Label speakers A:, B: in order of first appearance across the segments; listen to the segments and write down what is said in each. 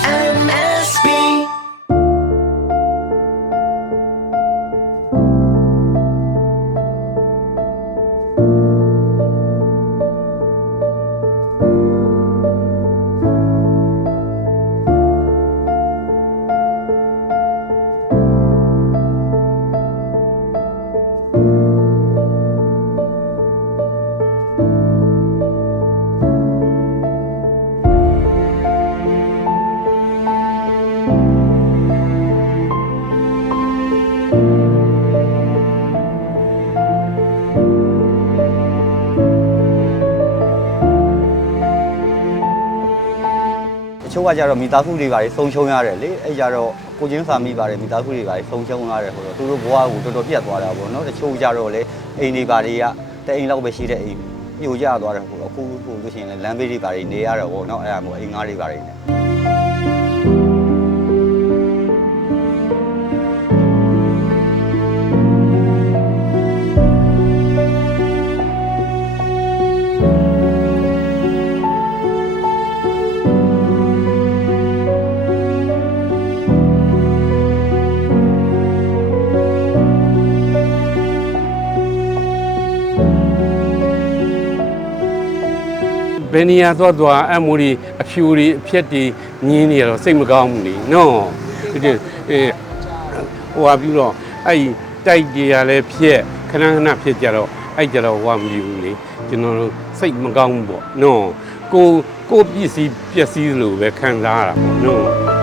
A: I ချို့ကကြတော့မိသားစုတွေပါဆုံးရှုံးရတယ်လေအဲ့ကြတော့ကိုချင်းစာမိပါတယ်မိသားစုတွေပါဆုံးရှုံးရတယ်ဆိုတော့သူတို့ဘဝကိုတော်တော်ပြတ်သွားတာပေါ့နော်တချို့ကြတော့လေအိမ်တွေပါတွေကတအိမ်လောက်ပဲရှိတဲ့အိမ်ပြိုကျသွားတယ်ပေါ့အခုဟိုလို့ရှိရင်လည်းလမ်းဘေးတွေပါတွေနေရတော့ပေါ့နော်အဲ့ဒါမို့အိမ်ငါးတွေပါတွေနေ
B: ဘယ်နေရာသွားသွားအမိုးတွေအဖြူတွေအဖြက်တွေညင်းနေရတော့စိတ်မကောင်းဘူးလေနော်ဒီဒီအဲဟိုဟာပြီးတော့အဲ့ဒီတိုက်ကြီးရလဲဖြက်ခဏခဏဖြက်ကြတော့အဲ့ကြတော့ဟိုဟာမကြည့်ဘူးလေကျွန်တော်တို့စိတ်မကောင်းဘူးပေါ့နော်ကိုကိုပစ္စည်းပျက်စီးလို့ပဲခံစားရတာပေါ့နော်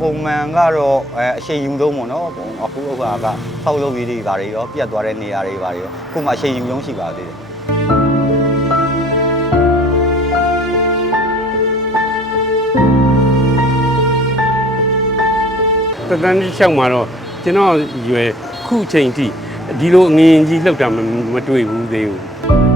A: ပုံမှန်ကတော့အဲအချိန်ယူသုံးပေါ့နော်အခုဥပမာကဆောက်လုပ်ရေးတွေပါတွေရောပြတ်သွားတဲ့နေရာတွေပါတွေရောခုမှအချိန်ယူလုံးရှိပါသေးတယ်
B: တတန်းတစ်ချောက်မှာတော့ကျွန်တော်ရွယ်ခုချိန်ထိဒီလိုအငရင်ကြီးလှုပ်တာမမတွေ့ဘူးသေးဘူး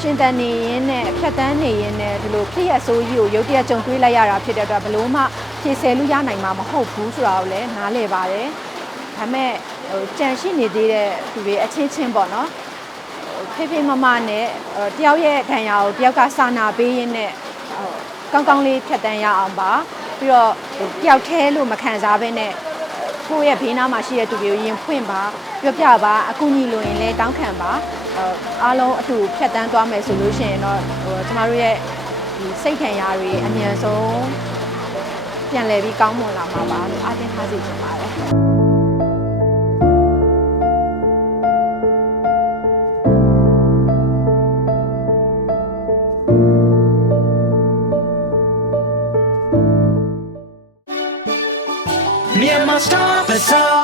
C: ရှင်တန်နေရင်းနဲ့ဖြတ်တန်းနေရင်းနဲ့ဒီလိုဖြစ်ရဆိုးကြီးကိုရုတ်တရက်ကြုံတွေးလိုက်ရတာဖြစ်တဲ့အတွက်ဘယ်လို့မှဖြည့်ဆယ်လို့ရနိုင်မှာမဟုတ်ဘူးဆိုတာကိုလည်းနားလည်ပါတယ်။ဒါပေမဲ့ဟိုကြံရှိနေသေးတဲ့သူတွေအချင်းချင်းပေါ့နော်။ဟိုဖေးဖေးမမနဲ့ဟိုတယောက်ရဲ့ခံရကိုတယောက်ကစာနာပေးရင်းနဲ့ဟိုကောင်းကောင်းလေးဖြတ်တန်းရအောင်ပါ။ပြီးတော့ဟိုတယောက်แท้လို့မခံစားဘဲနဲ့ ကိုယ့်ရဲ့ဘေးနားမှာရှိတဲ့သူတွေကိုယင်ဖွင့်ပါပြောပြပါအကူအညီလိုရင်လည်းတောင်းခံပါအားလုံးအတူဖြတ်တန်းသွားမယ်ဆိုလို့ရှိရင်တော့ဟိုကျမတို့ရဲ့ဒီစိတ်ခံရတွေအမြန်ဆုံးပြန်လည်ပြီးကောင်းမွန်လာမှာပါလို့အားတင်းထားစေချင်ပါတယ်
D: မြန်မာစတာ Cause